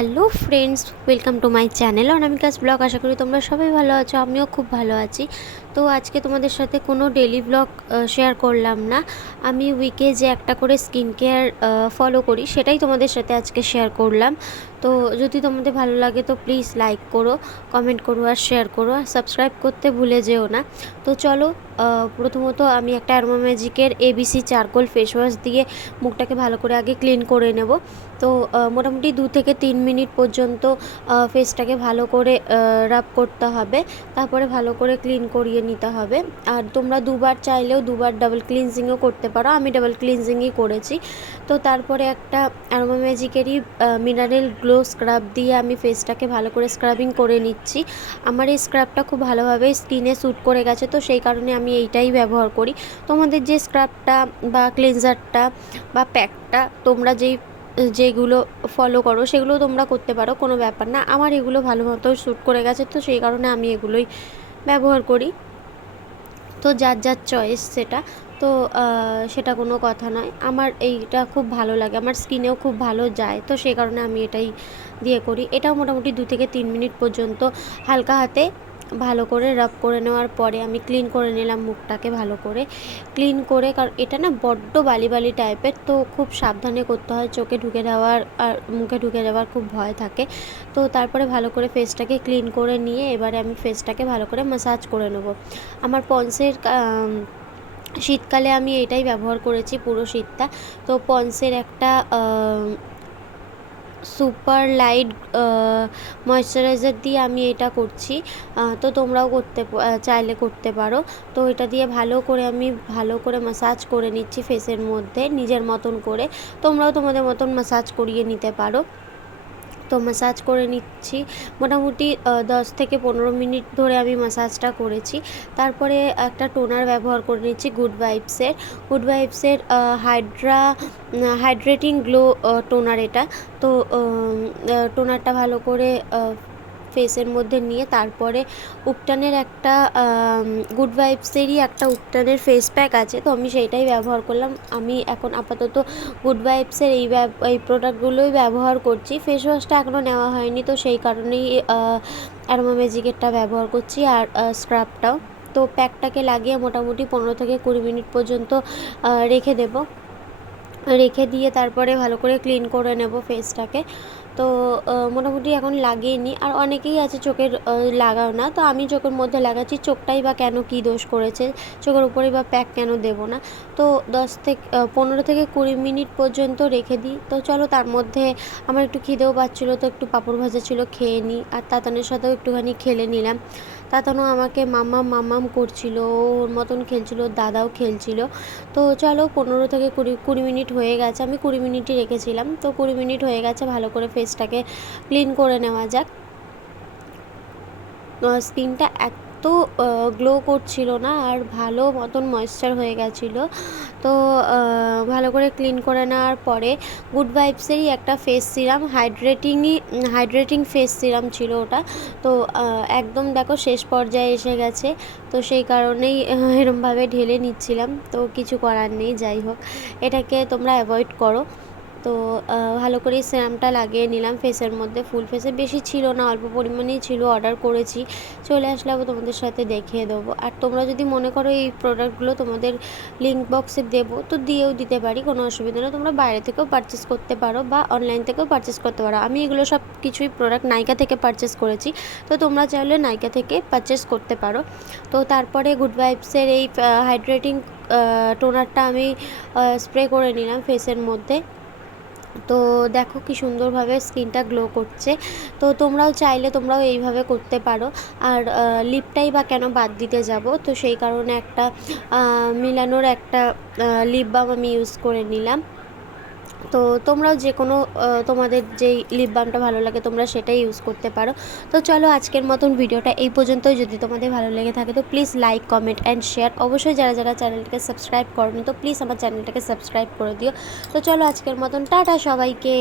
Hello friends, welcome to my channel Anamika's blog. আশা করি তোমরা সবাই ভালো আছো, আমিও খুব ভালো আছি। তো আজকে তোমাদের সাথে কোনো ডেলি ব্লগ শেয়ার করলাম না। আমি উইকে যে একটা করে স্কিন কেয়ার ফলো করি সেটাই তোমাদের সাথে আজকে শেয়ার করলাম। তো যদি তোমাদের ভালো লাগে তো প্লিজ লাইক করো, কমেন্ট করো আর শেয়ার করো, আর সাবস্ক্রাইব করতে ভুলে যেও না। তো চলো, প্রথমত আমি একটা অ্যারোমা ম্যাজিকের এবিসি চারকোল ফেস ওয়াশ দিয়ে মুখটাকে ভালো করে আগে ক্লিন করে নেব। তো মোটামুটি 2 থেকে 3 মিনিট পর্যন্ত ফেসটাকে ভালো করে রাব করতে হবে, তারপরে ভালো করে ক্লিন করিয়ে নিতে হবে। আর তোমরা দুবার চাইলেও দুবার ডাবল ক্লিনজিংও করতে পারো, আমি ডাবল ক্লিনজিংই করেছি। তো তারপরে একটা অ্যারোমা ম্যাজিকেরই মিনারেল গ্লো স্ক্রাব দিয়ে আমি ফেসটাকে ভালো করে স্ক্রাবিং করে নিচ্ছি। আমার এই স্ক্রাবটা খুব ভালোভাবে স্কিনে স্যুট করে গেছে, তো সেই কারণে আমি এইটাই ব্যবহার করি। তোমাদের যে স্ক্রাবটা বা ক্লিনজারটা বা প্যাকটা তোমরা যেগুলো ফলো করো সেগুলো তোমরা করতে পারো, কোনো ব্যাপার না। আমার এগুলো ভালো মতো শ্যুট করে গেছে, তো সেই কারণে আমি এগুলোই ব্যবহার করি। তো যার যার চয়েস সেটা, তো সেটা কোনো কথা নয়। আমার এইটা খুব ভালো লাগে, আমার স্কিনেও খুব ভালো যায়, তো সেই কারণে আমি এটাই দিয়ে করি। এটাও মোটামুটি 2 থেকে 3 মিনিট পর্যন্ত হালকা হাতে ভালো করে রাব করে নেওয়ার পরে আমি ক্লিন করে নিলাম মুখটাকে ভালো করে। ক্লিন করে, কারণ এটা না বড্ড বালি বালি টাইপের, তো খুব সাবধানে করতে হয়, চোখে ঢুকে যাওয়ার আর মুখে ঢুকে যাওয়ার খুব ভয় থাকে। তো তারপরে ভালো করে ফেসটাকে ক্লিন করে নিয়ে এবারে আমি ফেসটাকে ভালো করে ম্যাসাজ করে নেব। আমার পন্সের শীতকালে আমি এটাই ব্যবহার করেছি পুরো শীতটা। তো পন্সের একটা সুপার লাইট ময়শ্চারাইজার দিয়ে আমি এটা করছি। তো তোমরাও চাইলে করতে পারো। তো এটা দিয়ে ভালো করে ম্যাসাজ করে নিচ্ছি ফেসের মধ্যে নিজের মতন করে। তোমরাও তোমাদের মতন ম্যাসাজ করিয়ে নিতে পারো। তো ম্যাসাজ করে নিচ্ছি মোটামুটি 10 থেকে 15 মিনিট ধরে আমি ম্যাসাজটা করেছি। তারপরে একটা টোনার ব্যবহার করে নিচ্ছি গুড ভাইবসের হাইড্রেটিং গ্লো টোনার এটা। তো টোনারটা ভালো করে ফেসের মধ্যে নিয়ে তারপরে উপটানের একটা গুড ভাইবসেরই একটা উপটানের ফেস প্যাক আছে, তো আমি সেইটাই ব্যবহার করলাম। আমি এখন আপাতত গুড ভাইবসের এই প্রোডাক্টগুলোই ব্যবহার করছি। ফেস ওয়াশটা এখনও নেওয়া হয়নি, তো সেই কারণেই অ্যারোমা ম্যাজিকেরটা ব্যবহার করছি, আর স্ক্রাবটাও। তো প্যাকটাকে লাগিয়ে মোটামুটি 15 থেকে 20 মিনিট পর্যন্ত রেখে দিয়ে তারপরে ভালো করে ক্লিন করে নেব ফেসটাকে। তো মোটামুটি এখন লাগিয়ে নিই। আর অনেকেই আছে চোখের লাগাও না, তো আমি চোখের মধ্যে লাগাচ্ছি। চোখটাই বা কেন কী দোষ করেছে, চোখের উপরেই বা প্যাক কেন দেবো না। তো 15 থেকে 20 মিনিট পর্যন্ত রেখে দিই। তো চলো, তার মধ্যে আমার একটু খিদেও পাচ্ছিলো, তো একটু পাঁপড় ভাজা ছিল খেয়ে নিই, আর তাতানের সাথেও একটুখানি খেলে নিলাম। তাতানও আমাকে মামাম করছিল, ওর মতন খেলছিল, দাদাও খেলছিল। তো চলো, 15 থেকে 20 মিনিট হয়ে গেছে, আমি 20 মিনিটই রেখেছিলাম। তো 20 মিনিট হয়ে গেছে, ভালো করে ফেসটাকে ক্লিন করে নেওয়া যাক। স্কিনটা এত গ্লো করছিল না, আর ভালো মতন ময়েশ্চার হয়ে গেছিলো। তো ভালো করে ক্লিন করে নেওয়ার পরে গুড ভাইবসেরই একটা face serum, hydrating face serum ছিল ওটা। তো একদম দেখো শেষ পর্যায়ে এসে গেছে, তো সেই কারণেই এরমভাবে ঢেলে নিচ্ছিলাম। তো কিছু করার নেই, যাই হোক, এটাকে তোমরা অ্যাভয়েড করো। তো ভালো করে সিরামটা লাগিয়ে নিলাম ফেসের মধ্যে। ফুল ফেসে বেশি ছিল না, অল্প পরিমাণেই ছিল, অর্ডার করেছি, চলে আসলাম তোমাদের সাথে দেখিয়ে দেবো। আর তোমরা যদি মনে করো এই প্রোডাক্টগুলো তোমাদের লিঙ্ক বক্সে দেবো, তো দিয়েও দিতে পারি, কোনো অসুবিধা নেই। তোমরা বাইরে থেকেও পারচেস করতে পারো বা অনলাইন থেকেও পারচেস করতে পারো। আমি এগুলো সব কিছুই প্রোডাক্ট নাইকা থেকে পারচেস করেছি, তো তোমরা চাইলে নাইকা থেকে পারচেস করতে পারো। তো তারপরে গুড ভাইবসের এই হাইড্রেটিং টোনারটা আমি স্প্রে করে নিলাম ফেসের মধ্যে। তো দেখো কি সুন্দরভাবে স্কিনটা গ্লো করছে। তো তোমরাও এইভাবে করতে পারো। আর লিপটাই বা কেন বাদ দিতে যাব, তো সেই কারণে একটা মিলানোর একটা লিপ বাম আমি ইউজ করে নিলাম। তো তোমরাও যে কোনো তোমাদের যেই লিপ বামটা ভালো লাগে তোমরা সেটাই ইউজ করতে পারো। তো চলো, আজকের মতন ভিডিওটা এই পর্যন্তই। যদি তোমাদের ভালো লেগে থাকে তো please like, comment and share. অবশ্যই যারা যারা চ্যানেলটাকে সাবস্ক্রাইব করোনি তো প্লিজ আমার চ্যানেলটাকে সাবস্ক্রাইব করে দিও। তো চলো, আজকের মতন টাটা সবাইকে।